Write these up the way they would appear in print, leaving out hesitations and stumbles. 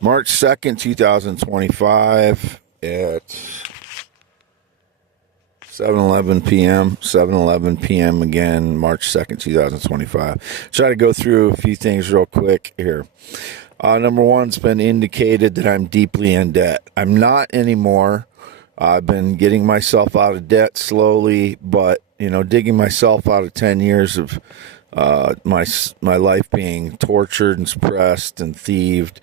March 2nd, 2025 at 7:11 p.m. 7:11 p.m. again, March 2nd, 2025. Try to go through a few things real quick here. Number one, it's been indicated that I'm deeply in debt. I'm not anymore. I've been getting myself out of debt slowly, but, digging myself out of 10 years of my life being tortured and suppressed and thieved.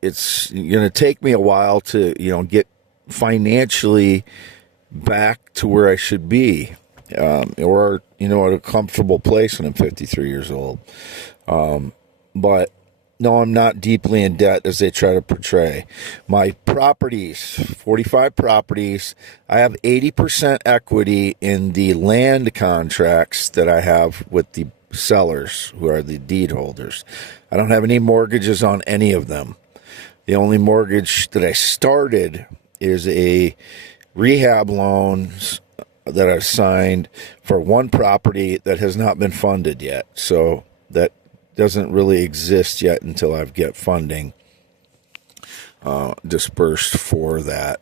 It's going to take me a while to, get financially back to where I should be, or, at a comfortable place when I'm 53 years old. But no, I'm not deeply in debt as they try to portray. My properties, 45 properties, I have 80% equity in the land contracts that I have with the sellers, who are the deed holders. I don't have any mortgages on any of them. The only mortgage that I started is a rehab loan that I've signed for one property that has not been funded yet. So that doesn't really exist yet until I get funding dispersed for that.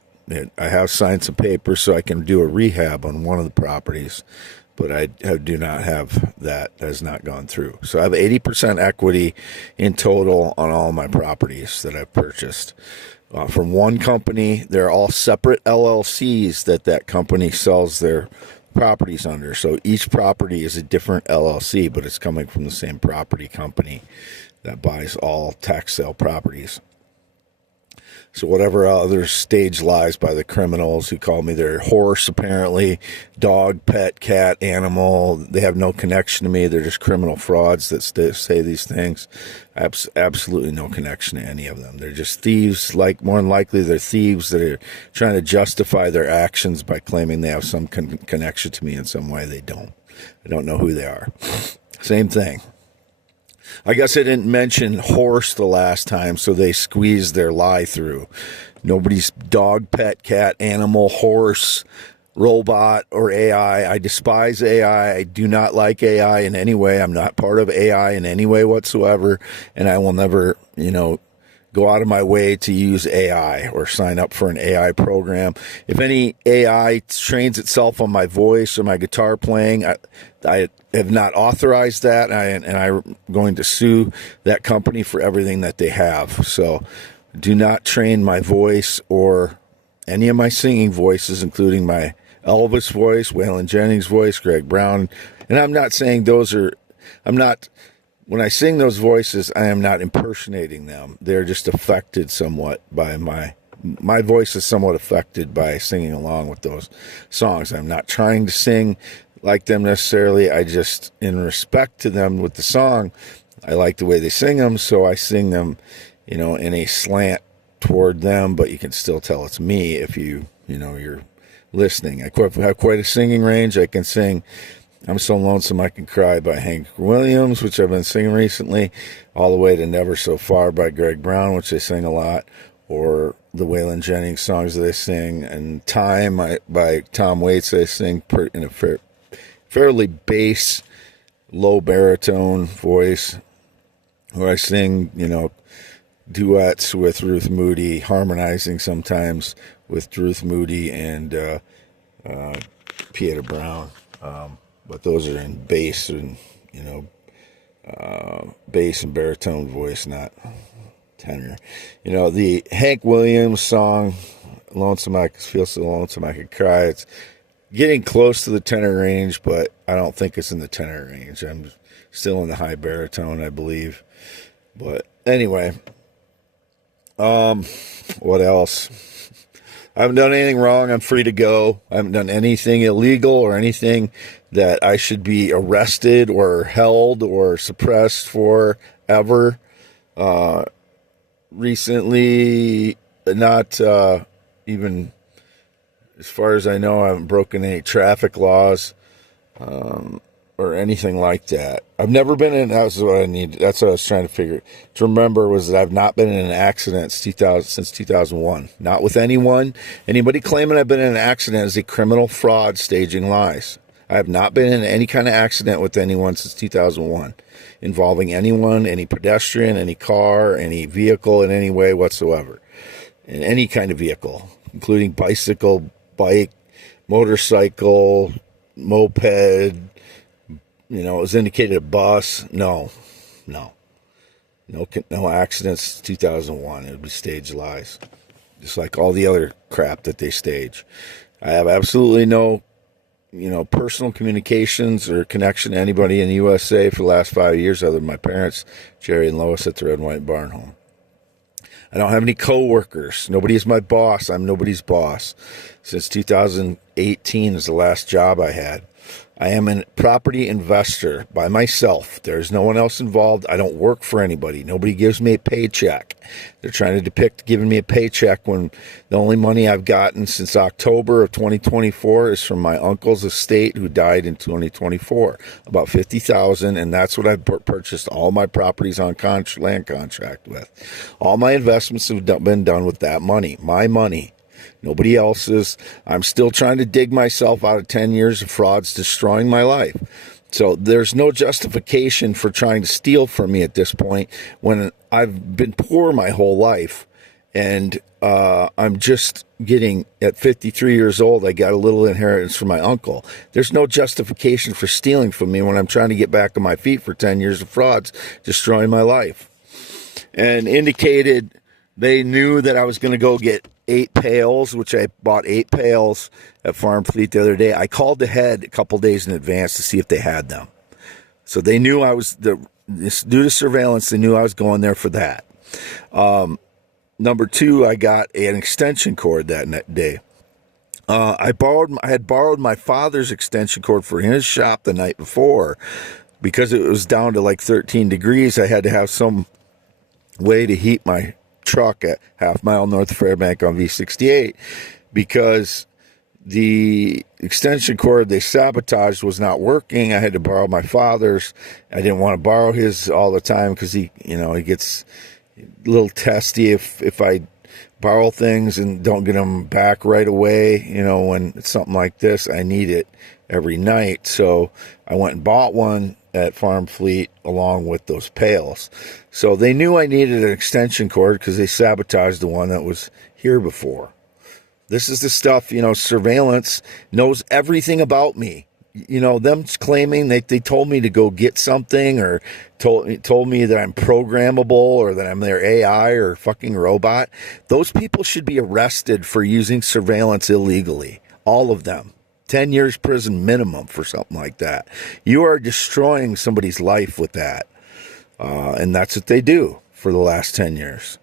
I have signed some papers so I can do a rehab on one of the properties, but I do not have that. That has not gone through. So I have 80% equity in total on all my properties that I've purchased. From one company, they're all separate LLCs that company sells their properties under. So each property is a different LLC, but it's coming from the same property company that buys all tax sale properties. So whatever other stage lies by the criminals who call me their horse, apparently, dog, pet, cat, animal, they have no connection to me. They're just criminal frauds that say these things. Absolutely no connection to any of them. They're just thieves. More than likely, they're thieves that are trying to justify their actions by claiming they have some connection to me in some way. They don't. I don't know who they are. Same thing. I guess I didn't mention horse the last time, so they squeezed their lie through. Nobody's dog, pet, cat, animal, horse, robot, or AI. I despise AI. I do not like AI in any way. I'm not part of AI in any way whatsoever, and I will never, go out of my way to use AI or sign up for an AI program. If any AI trains itself on my voice or my guitar playing, I have not authorized that, and I'm going to sue that company for everything that they have. So do not train my voice or any of my singing voices, including my Elvis voice, Waylon Jennings voice, Greg Brown. And I'm not saying when I sing those voices, I am not impersonating them. They're just affected somewhat by my voice is somewhat affected by singing along with those songs. I'm not trying to sing like them necessarily. I just, in respect to them with the song, I like the way they sing them, so I sing them, in a slant toward them, but you can still tell it's me if you're listening. I have quite a singing range. I can sing I'm So Lonesome I Can Cry by Hank Williams, which I've been singing recently, all the way to Never So Far by Greg Brown, which I sing a lot, or the Waylon Jennings songs that I sing, and Time by Tom Waits I sing in a fairly bass, low baritone voice, where I sing, duets with Ruth Moody, harmonizing sometimes with Ruth Moody and Peter Brown. But those are in bass and, bass and baritone voice, not tenor. The Hank Williams song, Lonesome I Feel So Lonesome I Could Cry, it's getting close to the tenor range, but I don't think it's in the tenor range. I'm still in the high baritone, I believe. But anyway, what else? I haven't done anything wrong. I'm free to go. I haven't done anything illegal or anything that I should be arrested or held or suppressed for ever. Recently, not even as far as I know, I haven't broken any traffic laws or anything like that. I've never been in, that's what I need. That's what I was trying to remember was that I've not been in an accident since 2001. Not with anyone. Anybody claiming I've been in an accident is a criminal fraud staging lies. I have not been in any kind of accident with anyone since 2001, involving anyone, any pedestrian, any car, any vehicle in any way whatsoever. In any kind of vehicle, including bicycle, bike, motorcycle, moped, it was indicated a bus. No accidents 2001. It would be staged lies, just like all the other crap that they stage. I have absolutely no personal communications or connection to anybody in the USA for the last 5 years other than my parents, Jerry and Lois, at the Red and White Barn Home. I don't have any coworkers. Nobody is my boss. I'm nobody's boss. Since 2018 is the last job I had. I am a property investor by myself. There's no one else involved. I don't work for anybody. Nobody gives me a paycheck. They're trying to depict giving me a paycheck when the only money I've gotten since October of 2024 is from my uncle's estate who died in 2024, about $50,000, and that's what I've purchased all my properties on land contract with. All my investments have been done with that money, my money. Nobody else's. I'm still trying to dig myself out of 10 years of frauds destroying my life. So there's no justification for trying to steal from me at this point when I've been poor my whole life. And I'm just getting, at 53 years old, I got a little inheritance from my uncle. There's no justification for stealing from me when I'm trying to get back on my feet for 10 years of frauds destroying my life. And indicated they knew that I was going to go get 8 pails, which I bought 8 pails at Farm Fleet the other day. I called ahead a couple days in advance to see if they had them. So they knew I was, due to surveillance, they knew I was going there for that. Number 2, I got an extension cord that day. I had borrowed my father's extension cord for his shop the night before. Because it was down to like 13 degrees, I had to have some way to heat my truck at half mile north of Fairbank on V68 because the extension cord they sabotaged was not working. I had to borrow my father's. I didn't want to borrow his all the time because he gets a little testy if I borrow things and don't get them back right away. When it's something like this, I need it every night. So I went and bought one at Farm Fleet along with those pails. So they knew I needed an extension cord because they sabotaged the one that was here before. This is the stuff, surveillance knows everything about me. Them claiming they told me to go get something or told me that I'm programmable or that I'm their AI or fucking robot. Those people should be arrested for using surveillance illegally. All of them. 10 years prison minimum for something like that. You are destroying somebody's life with that. And that's what they do for the last 10 years.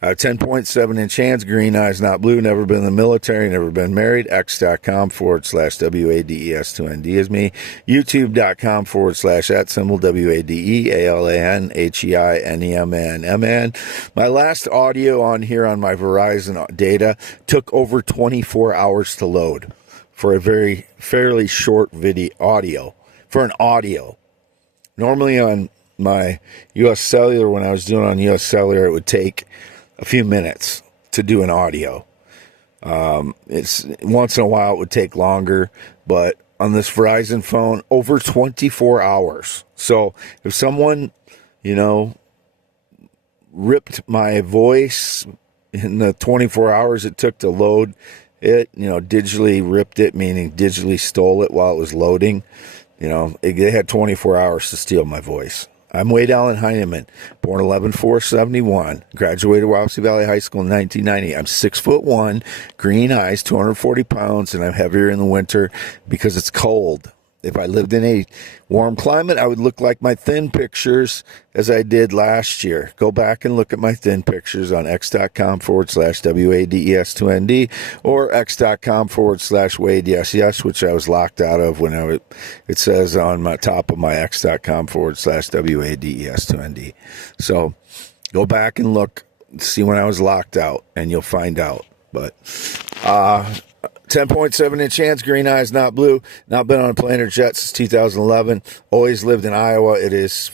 I have 10.7-inch hands, green eyes, not blue, never been in the military, never been married. X.com/WADES2ND is me. YouTube.com/@ WADEALANHEINEMNMN. My last audio on here on my Verizon data took over 24 hours to load. For a fairly short video audio, for an audio. Normally on my U.S. Cellular, when I was doing on U.S. Cellular, it would take a few minutes to do an audio. It's once in a while it would take longer, but on this Verizon phone, over 24 hours. So if someone, ripped my voice in the 24 hours it took to load it, digitally ripped it, meaning digitally stole it while it was loading. They had 24 hours to steal my voice. I'm Wade Allen Heineman, born 11/4/71, graduated Wapsie Valley High School in 1990. I'm 6'1", green eyes, 240 pounds, and I'm heavier in the winter because it's cold. If I lived in a warm climate, I would look like my thin pictures as I did last year. Go back and look at my thin pictures on x.com/WADES2ND or x.com/WadeYesYes, which I was locked out of when it says on my top of my x.com/WADES2ND. So go back and look, see when I was locked out, and you'll find out. But 10.7-inch hands, green eyes, not blue. Not been on a plane or jet since 2011. Always lived in Iowa. It is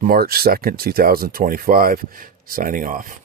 March 2nd, 2025. Signing off.